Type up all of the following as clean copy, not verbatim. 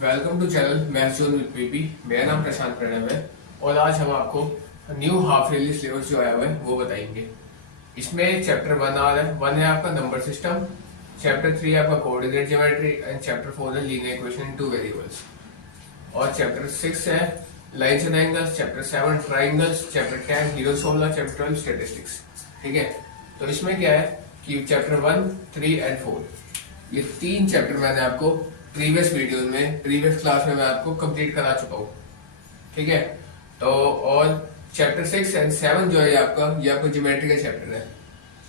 Welcome to channel maths zone with PP. मेरा नाम प्रशांत प्रणव है और आज हम आपको न्यू हाफ ईयरली सिलेबस जो आया हुआ है वो बताएंगे। इसमें चैप्टर 1 आ रहा है। 1 है आपका नंबर सिस्टम, चैप्टर 3 आपका कोऑर्डिनेट ज्योमेट्री एंड चैप्टर 4 है linear equation in two variables और चैप्टर 6 है lines and angles, chapter 7 triangles, chapter 10 heroes formula, chapter 12 statistics. ठीक है, तो इसमें क्या है कि चैप्टर 1, 3 एंड 4 ये तीन चैप्टर मैंने आपको प्रीवियस वीडियोस में प्रीवियस क्लास में मैं आपको कंप्लीट करा चुका हूँ। ठीक है, तो और चैप्टर 6 एंड 7 जो है आपका ये आपको ज्योमेट्री का चैप्टर है।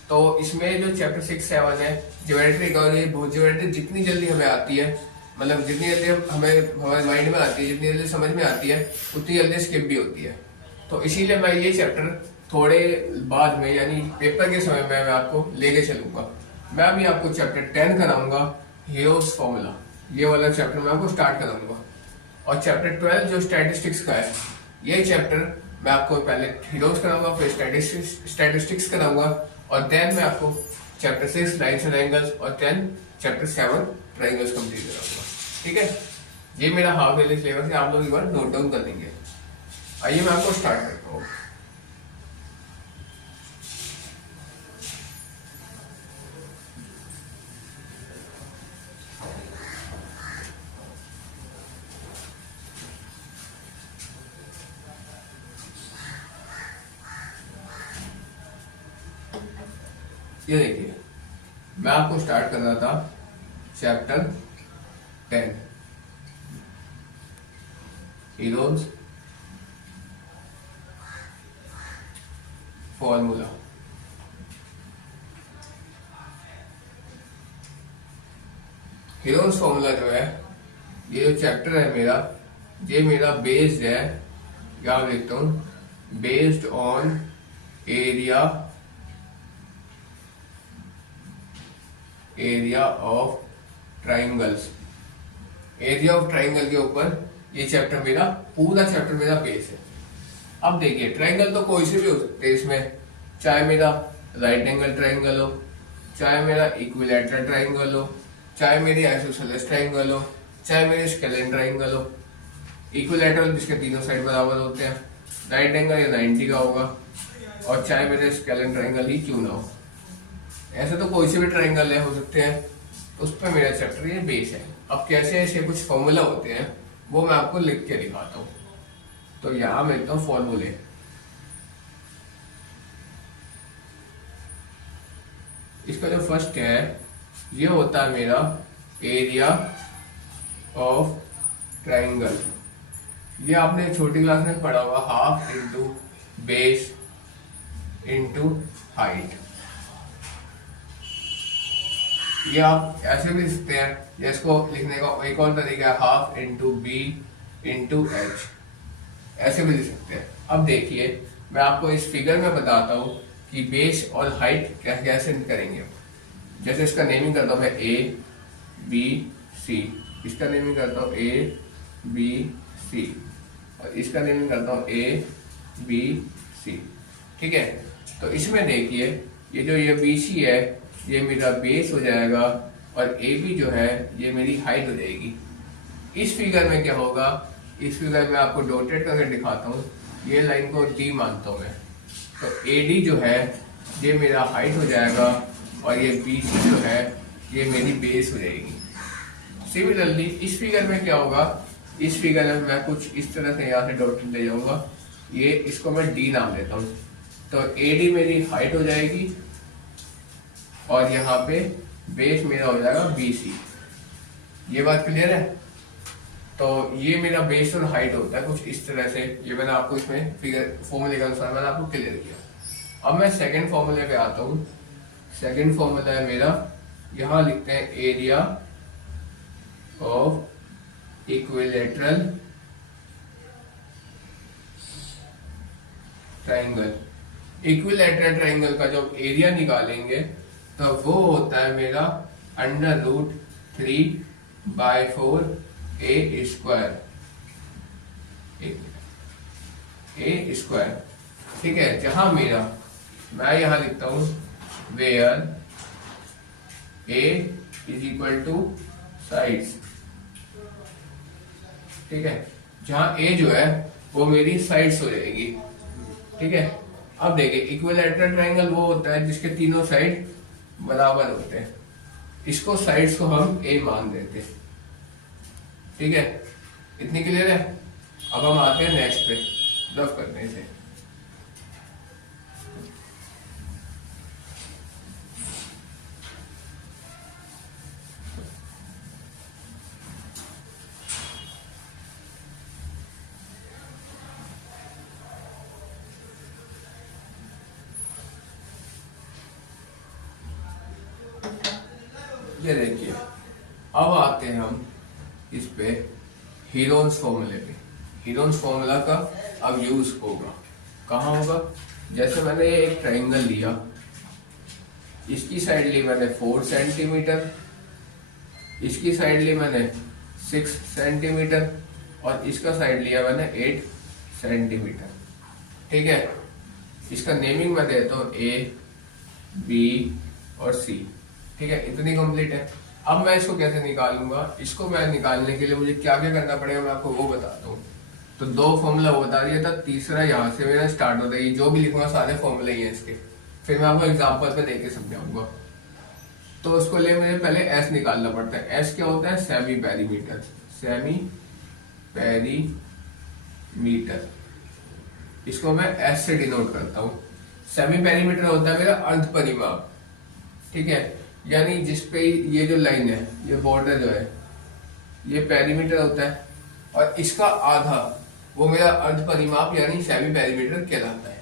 तो इसमें जो चैप्टर 6, 7 है ज्योमेट्री का, और ये ज्योमेट्री जितनी जल्दी हमें आती है, मतलब जितनी जल्दी हमारे माइंड में आती है, जितनी जल्दी समझ में आती है, उतनी जल्दी स्किप भी होती है। तो इसीलिए मैं ये चैप्टर थोड़े बाद में यानी पेपर के समय में मैं आपको लेके चलूंगा। मैं अभी आपको चैप्टर 10 कराऊंगा, हीरोज फॉर्मूला, ये वाला चैप्टर मैं आपको स्टार्ट कराऊंगा। और चैप्टर 12 जो स्टैटिस्टिक्स का है, ये चैप्टर मैं आपको पहले हीरोज कराऊंगा, फिर स्टैटिस्टिक्स कराऊंगा और देन मैं आपको चैप्टर 6 लाइन्स एंड एंगल्स और देन चैप्टर 7 ट्राइंगल्स कंप्लीट कराऊंगा। ठीक है, ये मेरा हाफ ईयरली सिलेबस है, आप लोग एक बार नोट डाउन कर लेंगे। आइए मैं आपको स्टार्ट करता हूँ। ये देखिए, मैं आपको स्टार्ट कर रहा था chapter 10 heroes formula. Heroes formula जो है, ये जो चैप्टर है मेरा, ये मेरा बेस्ड है, क्या लिखता हूं, based on area of triangles. Area of triangle के ऊपर ये चैप्टर मेरा, पूरा चैप्टर मेरा बेस है। अब देखिए, ट्राइंगल तो कोई से भी हो सकते हैं इसमें, चाहे मेरा राइट एंगल ट्राइंगल हो, चाहे मेरा इक्विलैटरल ट्राइंगल हो, चाहे मेरी आइसोसेलेस ट्राइंगल हो, चाहे मेरी स्केलेन ट्राइंगल हो। इक्विलैटरल जिसके तीनों साइड बराबर होते हैं, राइट एंगल या 90 का होगा, और चाहे मेरे स्केलेन ट्राइंगल ही क्यों ना हो, ऐसे तो कोई से भी ट्राइंगल हो सकते हैं। उस पर मेरा चैप्टर ये बेस है। अब कैसे ऐसे कुछ फॉर्मूला होते हैं वो मैं आपको लिख के दिखाता हूँ। तो यहां मैं लिखता हूँ फॉर्मूले। इसका जो फर्स्ट है ये होता है मेरा एरिया ऑफ ट्राइंगल। ये आपने छोटी क्लास में पढ़ा हुआ, half into base into height. ये आप ऐसे भी लिख सकते हैं, इसको लिखने का एक और तरीका है, half into B into H, ऐसे भी लिख सकते हैं। अब देखिए, मैं आपको इस फिगर में बताता हूँ कि बेस और हाइट कैसे करेंगे। जैसे इसका नेमिंग करता हूँ मैं ए बी सी, इसका नेमिंग करता हूँ ए बी सी, और इसका नेमिंग करता हूँ ए बी सी। ठीक है, तो इसमें देखिए, ये जो ये बी सी है ये मेरा बेस हो जाएगा और ए बी जो है ये मेरी हाइट हो जाएगी। इस फिगर में क्या होगा, इस फिगर में आपको डॉटेड करके दिखाता हूँ, ये लाइन को डी मानता हूँ मैं। तो ए डी जो है ये मेरा हाइट हो जाएगा और ये बी सी जो है ये मेरी बेस हो जाएगी। सिमिलरली इस फिगर में क्या होगा, इस फिगर में मैं कुछ इस तरह से यहाँ से डॉटेड ले जाऊंगा, ये इसको मैं डी नाम देता हूँ। तो ए डी मेरी हाइट हो जाएगी और यहाँ पे बेस मेरा हो जाएगा BC। ये बात क्लियर है? तो ये मेरा बेस और हाइट होता है कुछ इस तरह से। ये मैंने आपको इसमें फिगर फॉर्मूले के अनुसार मैंने आपको क्लियर किया। अब मैं सेकंड फॉर्मूले पे आता हूँ। सेकंड फॉर्मूला है मेरा, यहाँ लिखते हैं area of equilateral triangle. Equilateral triangle का जब एरिया निकालेंगे तो वो होता है मेरा √3/4 ए स्क्वायर। ठीक है, जहां मेरा, मैं यहां लिखता हूं where A is equal to sides, ठीक है, जहां ए जो है वो मेरी साइड्स हो जाएगी, ठीक है। अब देखिए इक्विलैटरल ट्रायंगल वो होता है जिसके तीनों साइड बराबर होते हैं, इसको साइड्स को हम ए मान देते हैं, ठीक है। इतनी क्लियर है। अब हम आते हैं नेक्स्ट पे रफ करने से। ये देखिए अब आते हैं हम इस पे हीरोन्स फॉर्मूले पे। हीरोन्स फॉर्मूला का अब यूज होगा, कहाँ होगा? जैसे मैंने ये एक ट्रायंगल लिया, इसकी साइड ली मैंने 4 सेंटीमीटर, इसकी साइड ली मैंने 6 सेंटीमीटर और इसका साइड लिया मैंने 8 सेंटीमीटर, ठीक है। इसका नेमिंग मैं देता हूँ ए, बी और सी, ठीक है। इतनी कंप्लीट है। अब मैं इसको कैसे निकालूंगा? इसको मैं निकालने के लिए मुझे क्या क्या करना पड़ेगा मैं आपको वो बताता हूँ। तो 2 फॉर्मूला वो बता दिया था, तीसरा यहाँ से मेरा स्टार्ट होता है। जो भी लिखूंगा सारे फॉर्मूले ही हैं इसके, फिर मैं आपको एग्जाम्पल पे देके समझाऊंगा। तो उसको लिए मुझे पहले एस निकालना पड़ता है। एस क्या होता है? Semi perimeter. सेमी पेरीमीटर, इसको मैं एस से डिनोट करता हूँ। सेमी पेरीमीटर होता है मेरा अर्ध परिमाप, ठीक है। यानी जिसपे ये जो लाइन है, ये बॉर्डर जो है, ये पेरीमीटर होता है और इसका आधा वो मेरा अर्ध परिमाप यानी सेमी पेरीमीटर कहलाता है।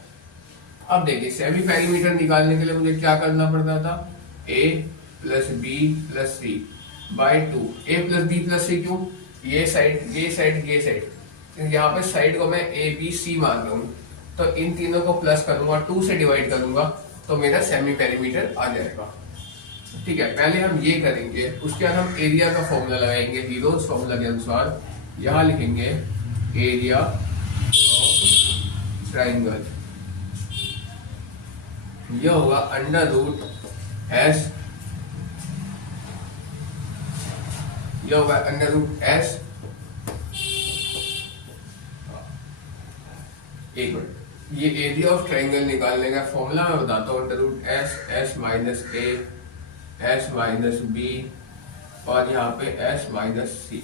अब देखिए सेमी पेरीमीटर निकालने के लिए मुझे क्या करना पड़ता था? a plus B plus C by 2। A plus B plus C क्यों? ये साइड, ये साइड, ये साइड, यहाँ पे साइड को मैं ए बी सी मान रहा हूँ, तो इन तीनों को प्लस करूंगा, 2 से डिवाइड करूंगा तो मेरा सेमी पेरीमीटर आ जाएगा, ठीक है। पहले हम ये करेंगे, उसके बाद हम एरिया का फॉर्मूला लगाएंगे। हीरोज फॉर्मूला के अनुसार यहाँ लिखेंगे एरिया ऑफ ट्राइंगल, यह होगा अंडर रूट एस, यह होगा अंडर रूट एस, एक मिनट, ये एरिया ऑफ ट्राइंगल निकालने का फॉर्मूला मैं बताता हूँ। Under root S, S minus A, S minus B और यहाँ पे एस माइनस सी,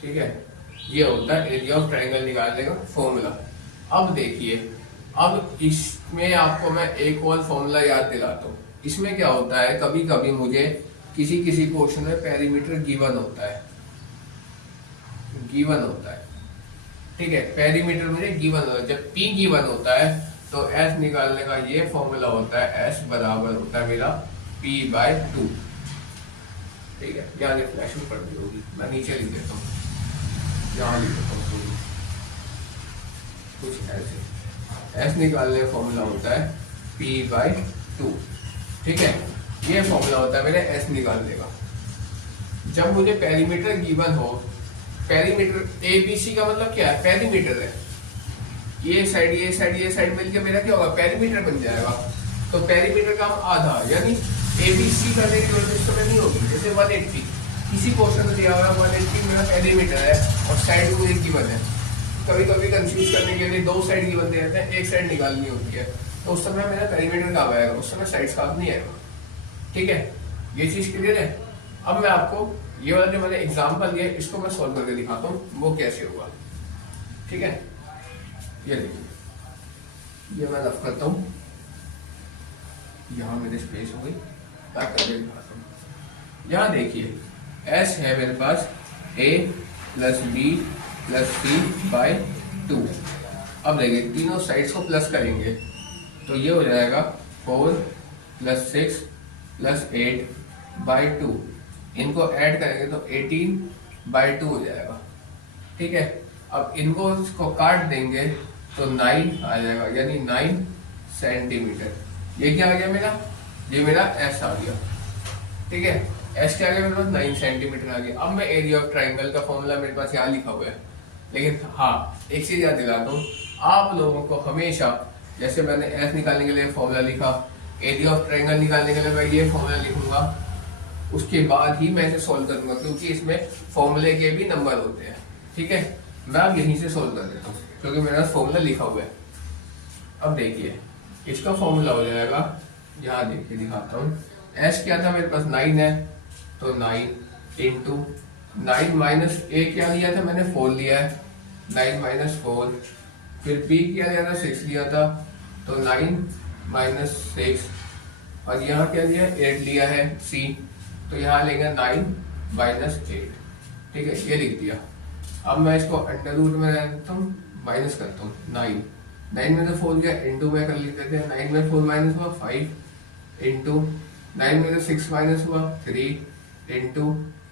ठीक है। ये होता है एरिया ऑफ ट्रायंगल निकालने का फॉर्मूला। अब देखिए, अब इसमें आपको मैं एक और फॉर्मूला याद दिलाता हूँ। इसमें क्या होता है, कभी कभी मुझे किसी किसी क्वेश्चन में पेरीमीटर गिवन होता है, गिवन होता है, ठीक है। पेरीमीटर मुझे गिवन होता है। जब पी गिवन होता है तो एस निकालने का ये फॉर्मूला होता है, एस बराबर होता है मेरा p/2, ठीक है। यहाँ रिफ्लेक्शन पड़ गई होगी, मैं नीचे लिख देता हूँ, यहाँ लिख देता हूँ कुछ ऐसे। एस निकालने का फॉर्मूला होता है p/2, ठीक है। ये फॉर्मूला होता है मेरे एस निकालने का। जब मुझे पेरीमीटर गिवन हो, पेरीमीटर ए बी सी का मतलब क्या है? पेरीमीटर है, ये साइड, ये साइड, ये साइड मिलकर मेरा क्या होगा? पेरीमीटर बन जाएगा। तो पेरीमीटर का आधा यानी एबीसी करने की जरूरत इस समय नहीं होगी। जैसे 180 किसी क्वेश्चन में दिया हुआ 180 मेरा पेरीमीटर है और साइड मुझे गिवन है। कभी कभी कंफ्यूज करने के लिए 2 साइड गिवन दे देते हैं, एक साइड निकालनी होती है, तो उस समय मेरा पेरीमीटर कब आएगा? उस समय साइड का नहीं आएगा, ठीक है। ये चीज क्लियर है। अब मैं आपको ये वाला जो मैंने एग्जाम्पल दिया इसको मैं सॉल्व करके दिखाता हूँ वो कैसे होगा, ठीक है। ये देखिए, ये मैं रफ करता हूँ, यहाँ मेरे स्पेस हो गई, करके दिखाता हूँ। यहाँ देखिए एस है मेरे पास a plus B plus C by 2। अब देखिए तीनों साइड्स को प्लस करेंगे तो ये हो जाएगा 4 प्लस 6 प्लस 8 बाई 2। इनको ऐड करेंगे तो 18 बाई 2 हो जाएगा, ठीक है। अब इनको इसको काट देंगे तो 9 आ जाएगा, यानी 9 सेंटीमीटर। ये क्या आ गया मेरा? ये मेरा एस आ गया, ठीक है। एस क्या आ गया मेरे पास? 9 सेंटीमीटर आ गया। अब मैं एरिया ऑफ ट्राइंगल का फॉर्मूला मेरे पास यहाँ लिखा हुआ है, लेकिन हाँ एक चीज याद दिलाता हूँ आप लोगों को हमेशा, जैसे मैंने एस निकालने के लिए फॉर्मूला लिखा, एरिया ऑफ ट्राइंगल निकालने के लिए मैं ये फॉर्मूला लिखूंगा, उसके बाद ही मैं इसे सोल्व करूंगा, क्योंकि इसमें फॉर्मूले के भी नंबर होते हैं। ठीक है, मैं अब यहीं से सोल्व कर देता हूँ क्योंकि मेरा फॉर्मूला लिखा हुआ है। अब देखिए इसका फॉर्मूला हो जाएगा, यहाँ देखिए दिखाता हूँ। एस क्या था मेरे पास 9 है, तो 9 इंटू 9 माइनस ए क्या लिया था मैंने 4 लिया है, 9 माइनस 4। फिर बी क्या लिया था 6 लिया था, तो 9 माइनस 6। और यहाँ क्या लिया 8 लिया है सी, तो यहाँ लेंगे 9 माइनस 8। ठीक है, ये लिख दिया। अब मैं इसको अंडर रूट में रहता हूँ, माइनस करता हूँ 9 में से 4 गया, इंटू में कर लेते थे। 9 में 4 माइनस हुआ 5 इंटू 9 में से 6 माइनस हुआ 3 इंटू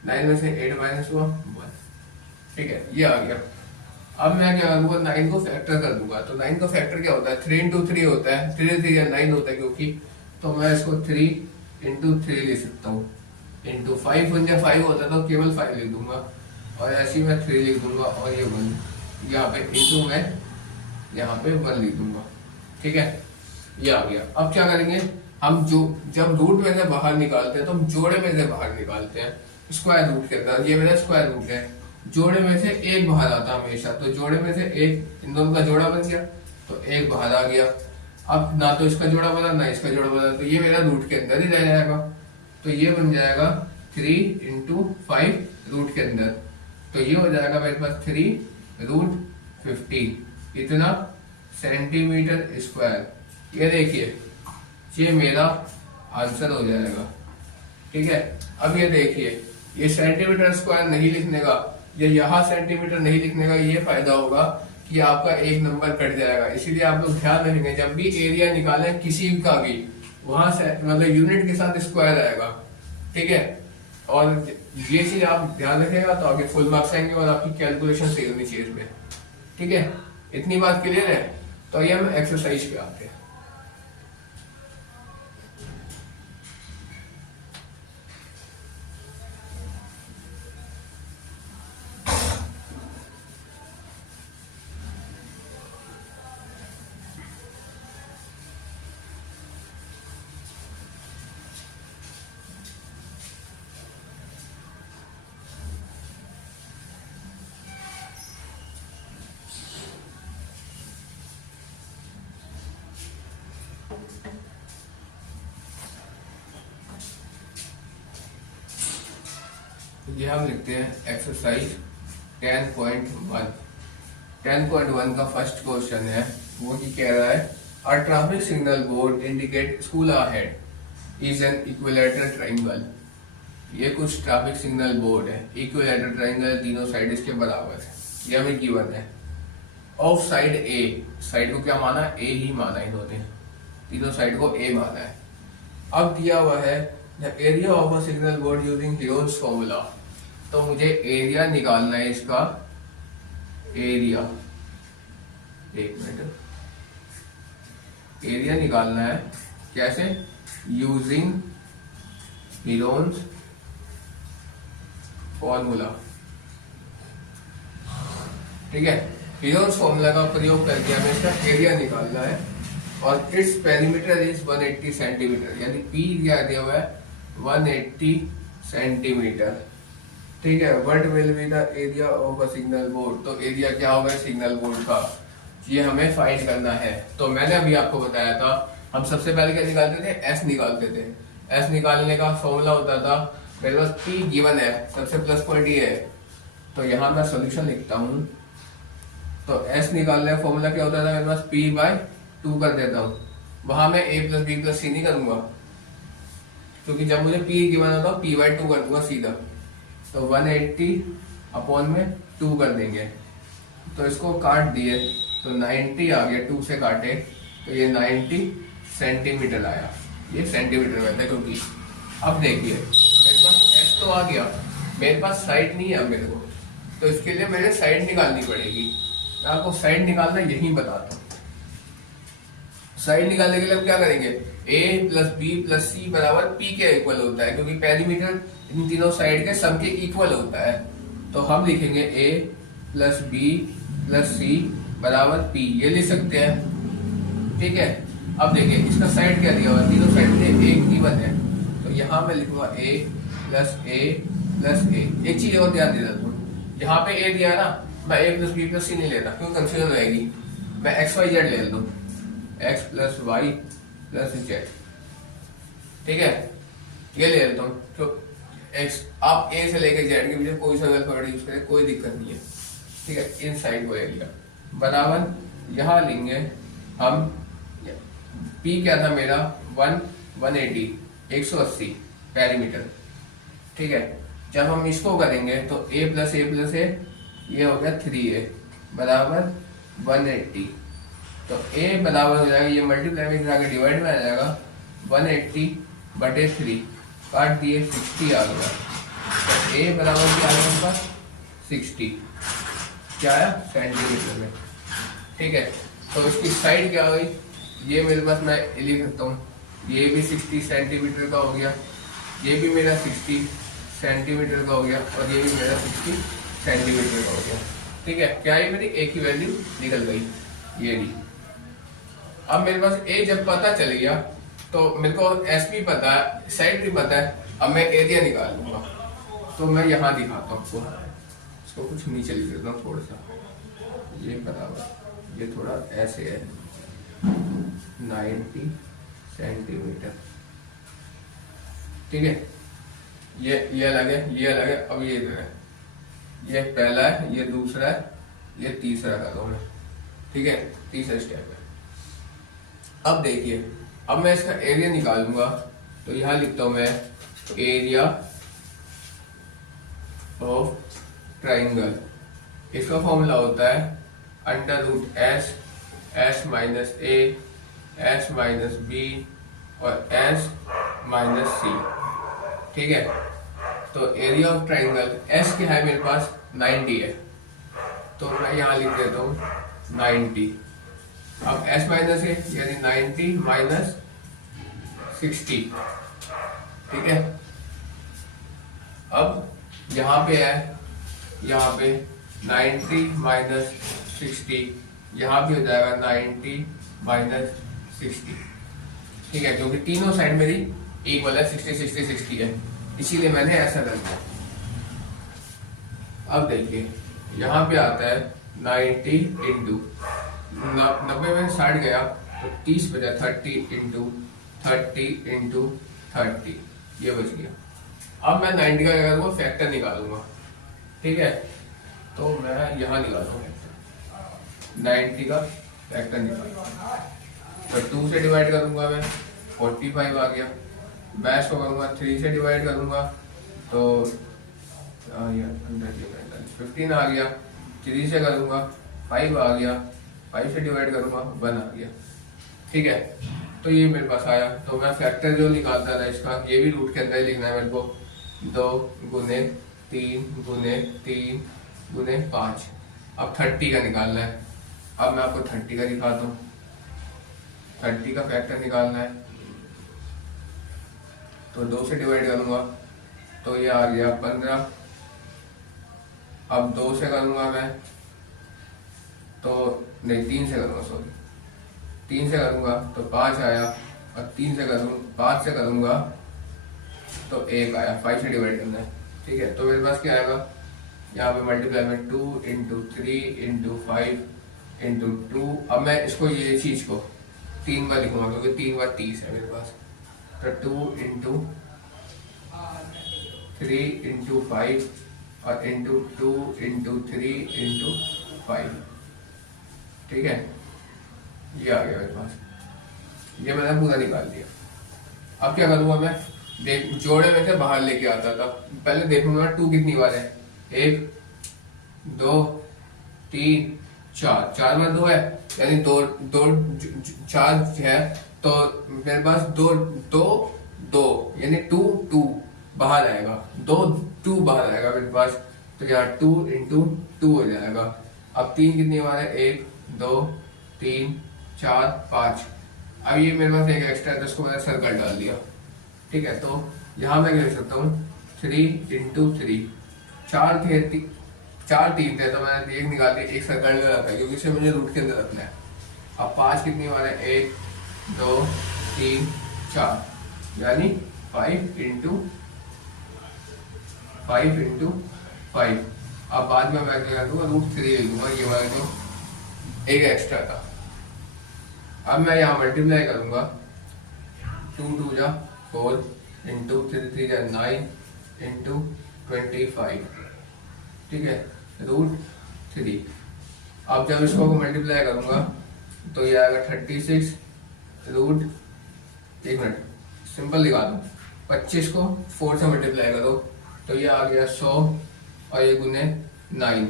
9 में से 8 माइनस हुआ 1। ठीक है, ये आ गया। अब मैं क्या करूंगा 9 को फैक्टर कर दूंगा। तो 9 का फैक्टर क्या होता है 3 इंटू 3 होता है, 3 3 या 9 होता है क्योंकि, तो मैं इसको 3 इंटू 3 लिख सकता हूँ। इंटू 5 बन जाए 5 होता है तो केवल 5 लिख दूंगा, और ऐसे ही मैं 3 लिख दूंगा, और ये 1 यहाँ पे इंटू मैं यहाँ पे 1 लिख दूंगा। ठीक है, ये आ गया। अब क्या करेंगे हम, जो जब रूट में से बाहर निकालते हैं तो हम जोड़े में से बाहर निकालते हैं स्क्वायर रूट के अंदर। ये मेरा स्क्वायर रूट है, जोड़े में से एक बाहर आता हमेशा, तो जोड़े में से एक, इन दोनों का जोड़ा बन गया तो एक बाहर आ गया। अब ना तो इसका जोड़ा बना ना इसका जोड़ा बना, तो ये मेरा रूट के अंदर ही रह जाएगा। तो ये बन जाएगा 3 इंटू 5 रूट के अंदर, तो ये हो जाएगा मेरे पास 3 रूट 50 इतना सेंटीमीटर स्क्वायर। ये देखिए ये मेरा आंसर हो जाएगा। ठीक है, अब ये देखिए ये सेंटीमीटर स्क्वायर नहीं लिखने का, या यहाँ सेंटीमीटर नहीं लिखने का ये फायदा होगा कि आपका एक नंबर कट जाएगा। इसीलिए आप लोग ध्यान रखेंगे जब भी एरिया निकालें किसी का भी, वहां से मतलब यूनिट के साथ स्क्वायर आएगा। ठीक है, और ये चीज आप ध्यान रखेगा तो आपके फुल मार्क्स आएंगे और आपकी कैलकुलेशन सही होनी चाहिए इसमें। ठीक है, इतनी बात क्लियर है। तो ये हम एक्सरसाइज पे आते हैं। ये हम लिखते हैं एक्सरसाइज 10.1। 10.1 का फर्स्ट क्वेश्चन है, वो की कह रहा है a traffic signal board indicate school ahead is an equilateral triangle. ये कुछ ट्रैफिक सिग्नल बोर्ड है, इक्विलेटरल ट्रायंगल, तीनों साइड इसके बराबर है, ये हमें गिवन है। ऑफ साइड ए, साइड को क्या माना ए ही माना इन्होंने, तीनों साइड को ए माना है। अब दिया हुआ है the area of a signal board using Hughes formula, तो मुझे एरिया निकालना है इसका। एरिया, एक मिनट, एरिया निकालना है कैसे, यूजिंग ह्यूजेस फॉर्मूला। ठीक है, ह्यूजेस फॉर्मूला का प्रयोग करके हमें इसका एरिया निकालना है, और इट्स पेरीमीटर इज 180 सेंटीमीटर, यानी पी क्या दिया हुआ है 180 सेंटीमीटर। ठीक है, what will be the area of a signal board, तो एरिया क्या होगा सिग्नल बोर्ड का, ये हमें फाइंड करना है। तो मैंने अभी आपको बताया था हम सबसे पहले क्या निकालते थे, एस निकालते थे। एस निकालने का फॉर्मूला होता था, मेरे पास पी गिवन है, सबसे प्लस पॉइंट ये है, तो यहाँ मैं सोल्यूशन लिखता हूँ। तो एस निकालने का फॉर्मूला क्या होता था, मेरे पास पी बाय 2 कर देता हूँ, वहां मैं ए प्लस बी प्लस सी नहीं करूंगा, क्योंकि जब मुझे पी गिवन होता है पी बाय 2 कर दूंगा सीधा। तो 180 अपॉन में 2 कर देंगे, तो इसको काट दिए तो 90 आ गया, 2 से काटे तो ये 90 सेंटीमीटर आया, ये सेंटीमीटर में था क्योंकि। अब देखिए मेरे पास एस तो आ गया, मेरे पास साइड नहीं है मेरे को, तो इसके लिए मेरे साइड निकालनी पड़ेगी। मैं आपको साइड निकालना यही बताता हूँ। साइड निकालने के लिए हम क्या करेंगे, a प्लस बी प्लस सी बराबर p के इक्वल होता है, क्योंकि पेरीमीटर इन तीनों साइड के सब के इक्वल होता है। तो हम लिखेंगे a प्लस बी प्लस सी बराबर p, ये लिख सकते हैं। ठीक है, अब देखिए इसका साइड क्या दिया हुआ है, तीनों साइड में एक गिवन है, तो यहाँ मैं लिखूंगा a प्लस ए प्लस ए। एक चीज और ध्यान दे देता हूँ, यहाँ पे ए दिया है ना, मैं ए प्लस बी प्लस सी नहीं लेता क्योंकि कंफ्यूजन रहेगी। मैं एक्स वाई जेड ले लेता हूँ, X plus Y plus Z, ठीक है, ये ले लेता हूँ। तो एक्स आप ए से लेकर जेड के बीच कोई सा अल्फाबेट यूज करें कोई दिक्कत नहीं है, ठीक है। इन साइड को एरिया बराबर यहाँ लेंगे हम, पी क्या था मेरा 180 180 पेरीमीटर, ठीक है। जब हम इसको करेंगे तो a प्लस ए ये हो गया 3a बराबर 180। तो a बराबर हो जाएगा, ये मल्टीप्लाई में जाकर डिवाइड में आ जाएगा 180/3, काट दिए 60 आ गया। तो a बराबर क्या आया उनका 60, क्या आया सेंटीमीटर में, ठीक है। तो इसकी साइड क्या हो गई, ये मेरे पास मैं लिख सकता हूँ, ये भी 60 सेंटीमीटर का हो गया, ये भी मेरा 60 सेंटीमीटर का हो गया और ये भी मेरा 60 सेंटीमीटर का हो गया, ठीक है। क्या ये मेरी ए की वैल्यू निकल गई, ये दी। अब मेरे पास ए जब पता चल गया तो मेरे को एस भी पता है, साइड भी पता है, अब मैं एरिया निकाल लूंगा। तो मैं यहाँ दिखाता हूँ आपको, इसको कुछ नीचे लिख देता हूँ थोड़ा सा, ये बराबर, ये थोड़ा ऐसे है 90 सेंटीमीटर, ठीक है। ये अलग है, ये अलग है, अब ये इधर है, ये पहला है, ये दूसरा है, ये तीसरा कर दो मैं, ठीक है, तीसरा स्टेप है। अब देखिए, अब मैं इसका एरिया निकालूंगा तो यहां लिखता हूं मैं एरिया ऑफ ट्राइंगल। इसका फॉर्मूला होता है √S, S माइनस ए, S माइनस बी और S माइनस सी, ठीक है। तो एरिया ऑफ ट्राइंगल S क्या है मेरे पास 90 है, तो मैं यहां लिख देता हूं 90। अब S माइनस ए यानी 90 माइनस 60, ठीक है। अब यहाँ पे है, यहाँ पे 90 माइनस 60, यहाँ पे हो जाएगा 90 माइनस 60, ठीक है, क्योंकि तीनों साइड मेरी इक्वल है, 60 60 60 है, इसीलिए मैंने ऐसा कर दिया। अब देखिए यहाँ पे आता है 90 इंटू 90 में 60 गया तो 30 बचा, 30 इंटू 30, ये बच गया। अब मैं 90 का क्या करूँगा, फैक्टर निकालूंगा, ठीक है। तो मैं यहाँ निकालूंगा 90 का फैक्टर निकालूंगा, तो 2 से डिवाइड करूंगा मैं 45 आ गया। मैं इसको करूंगा 3 से डिवाइड करूंगा तो 15 आ गया। 3 से करूंगा 5 आ गया, 5 से डिवाइड करूंगा 1 आ गया, ठीक है। तो ये मेरे पास आया। तो मैं फैक्टर जो निकालता था इसका, ये भी रूट के अंदर ही लिखना है मेरे को, 2 गुने 3 गुने 3 गुने 5। अब 30 का निकालना है। अब मैं आपको 30 का दिखाता हूँ, 30 का फैक्टर निकालना है। तो 2 से डिवाइड करूंगा तो ये आ गया 15। अब 2 से करूंगा मैं तो नहीं 3 से करूंगा, सॉरी 3 से करूंगा तो 5 आया, और 3 से करूँ 5 से करूंगा तो 1 आया। 5 से डिवाइड करना है, ठीक है। तो मेरे पास क्या आएगा, यहाँ पे मल्टीप्लाई में 2 इंटू 3 इंटू 5 इंटू 2। अब मैं इसको ये चीज को 3 बार लिखूंगा क्योंकि 3 बार 30 है मेरे पास। तो 2 इंटू 3 इंटू 5 और इंटू 2 इंटू 3 इंटू 5, ठीक है। ये आ गया मेरे पास, ये मैंने पूरा निकाल दिया। अब क्या करूंगा मैं, देख जोड़े में से बाहर लेके आता था, पहले देखूंगा 2 कितनी बार है, 1 2 3 4, 4 बार 2 है, यानी 2 2 4 है, तो मेरे पास 2 2 2 यानी 2 2 बाहर आएगा, 2 2 बाहर आएगा मेरे पास। तो यहाँ 2 इंटू 2 हो जाएगा। अब 3 कितनी बार है, 1 2 3 4 5। अब ये मेरे पास एक एक्स्ट्रा है तो इसको मैंने सर्कल डाल दिया, ठीक है। तो यहाँ मैं लिख सकता हूँ 3 इंटू 3, 4 थे 3 थे, तो मैंने 1 निकाल दिया, 1 सर्कल में रखा है क्योंकि इसे मुझे रूट के अंदर रखना है। अब 5 कितनी बार है, 1 2 3 4, यानी 5 इंटू 5 इंटू 5। अब बाद में मैं क्या दूंगा, √3 लिख दूंगा, ये वाला जो एक एक्स्ट्रा था। अब मैं यहाँ मल्टीप्लाई करूंगा, 2 2 जा 4 इंटू 3 3 जा 9 इंटू 25, ठीक है, √3। अब जब इसको मल्टीप्लाई करूंगा तो ये आएगा 36 रूट, एक मिनट सिंपल दिखा दूँ, 25 को 4 से मल्टीप्लाई करो तो ये आ गया 100 और ये गुने 9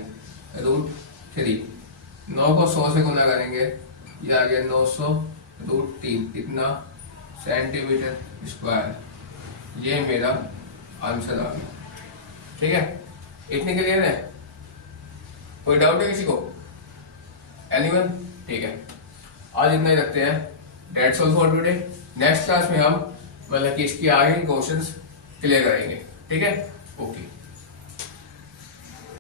√3। 9 को 100 से गुना करेंगे, ये आ गया 900 √3, कितना सेंटीमीटर स्क्वायर। ये मेरा आंसर आ गया, ठीक है। इतने क्लियर है? कोई डाउट है किसी को? एनीवन? ठीक है, आज इतना ही रखते हैं। That's all for today. Next class में हम मतलब कि इसकी आगे क्वेश्चंस क्लियर करेंगे, ठीक है। ओके।